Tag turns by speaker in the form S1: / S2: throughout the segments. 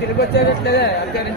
S1: తిరిగి వచ్చేటట్లేదే అధికారి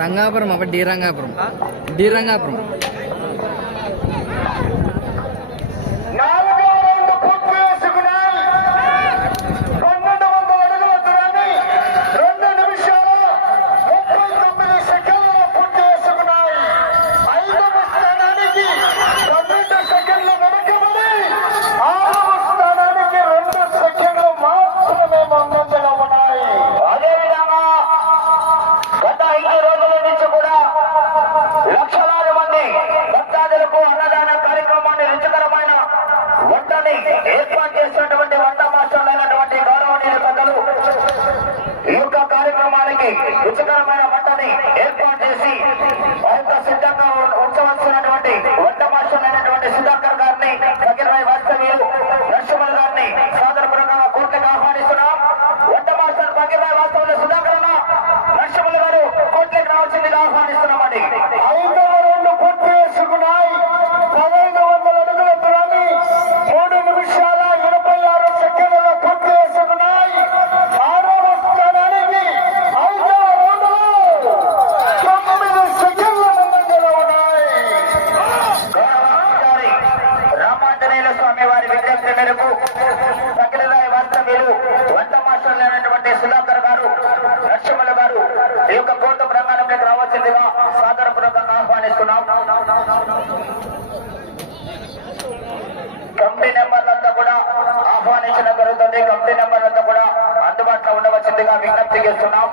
S2: రంగాపురం అప్పుడు డి రంగాపురం డి రంగాపురం
S3: பாடலை வார்த்தையில் జరుగుతుంది. కంప్లీట్ నెంబర్ అంతా కూడా అందుబాటులో ఉండవచ్చిందిగా విజ్ఞప్తి చేస్తున్నాం.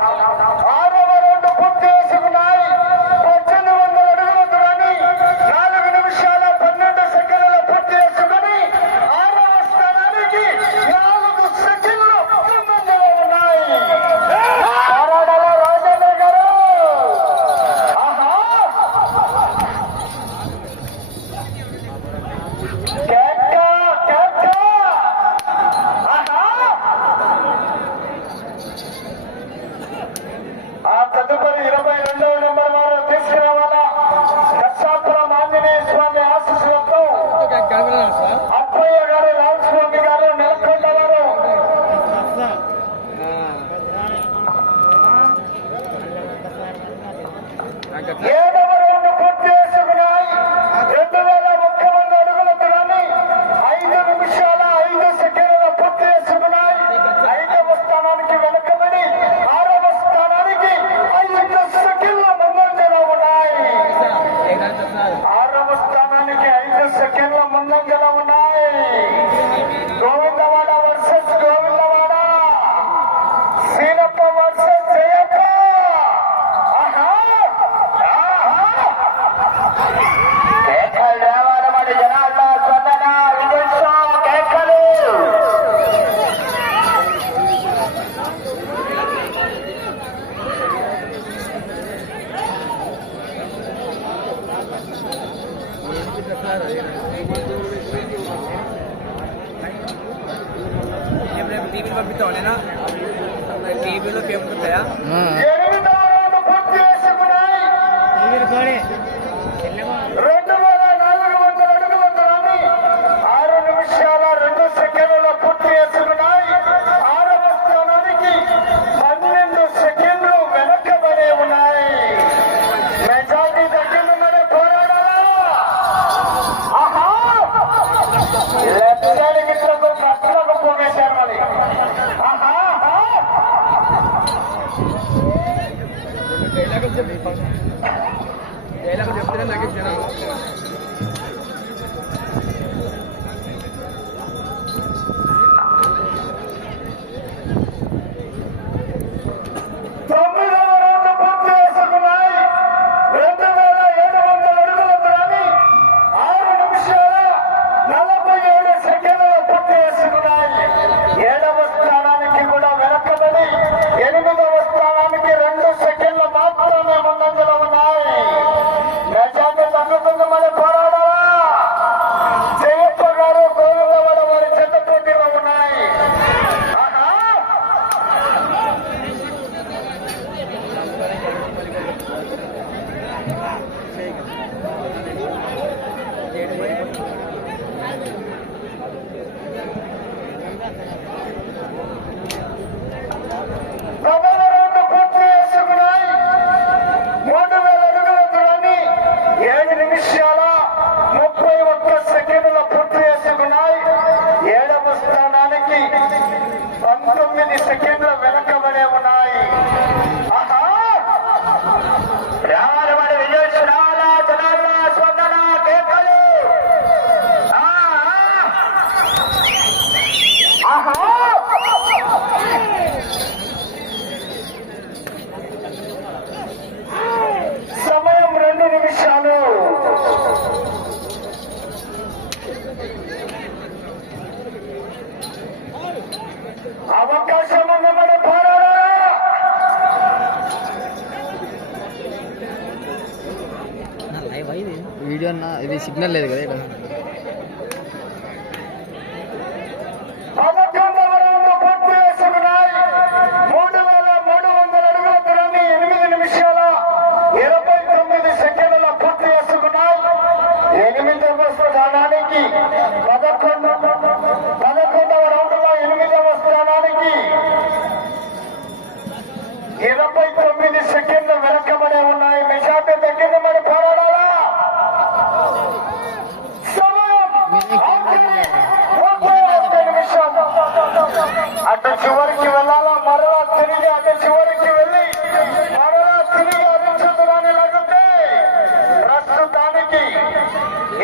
S1: పంపిస్తావు నేనా టీవీలో పేపర్
S3: जाके चेहरा este
S2: వీడియో అన్న ఇది సిగ్నల్ లేదు కదా ఇక్కడ.
S3: ఎనిమిది నిమిషాల ఎనిమిది నిమిషాల దానానికి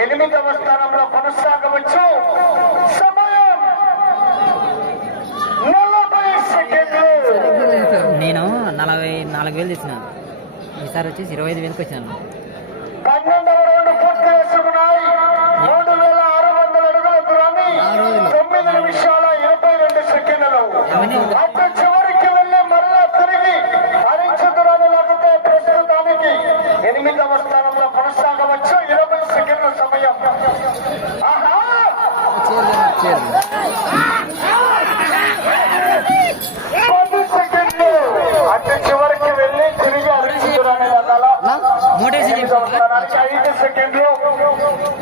S3: ఎనిమిదవ స్థానంలో కొనసాగవచ్చు. నలభై
S4: నేను నలభై నాలుగు వేలు తీసినాను ఈసారి వచ్చేసి ఇరవై ఐదు వేలకు వచ్చినాను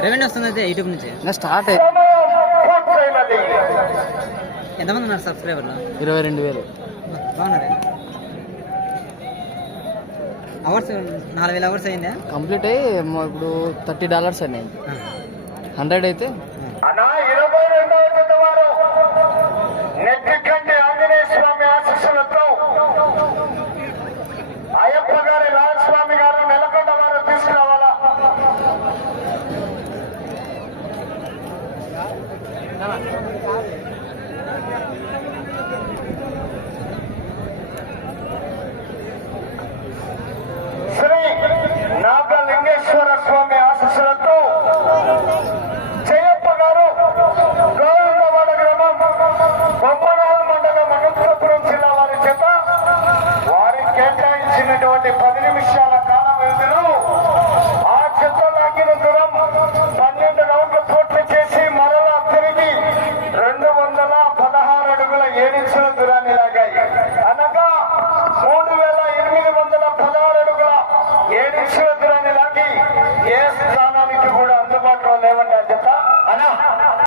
S4: రెవెన్యూ వస్తుంది యూట్యూబ్ నుంచి.
S2: నా స్టార్ట్
S4: ఎంతమంది ఉన్నారు సబ్స్క్రైబర్లు?
S2: ఇరవై రెండు వేలు.
S4: బాగున్నారు? అవర్స్ నాలుగు వేల అవర్స్ అయిందా?
S2: కంప్లీట్ అయ్యి ఇప్పుడు థర్టీ డాలర్స్ అన్నాయి హండ్రెడ్ అయితే.
S3: కంటే ఆంజనేయ స్వామి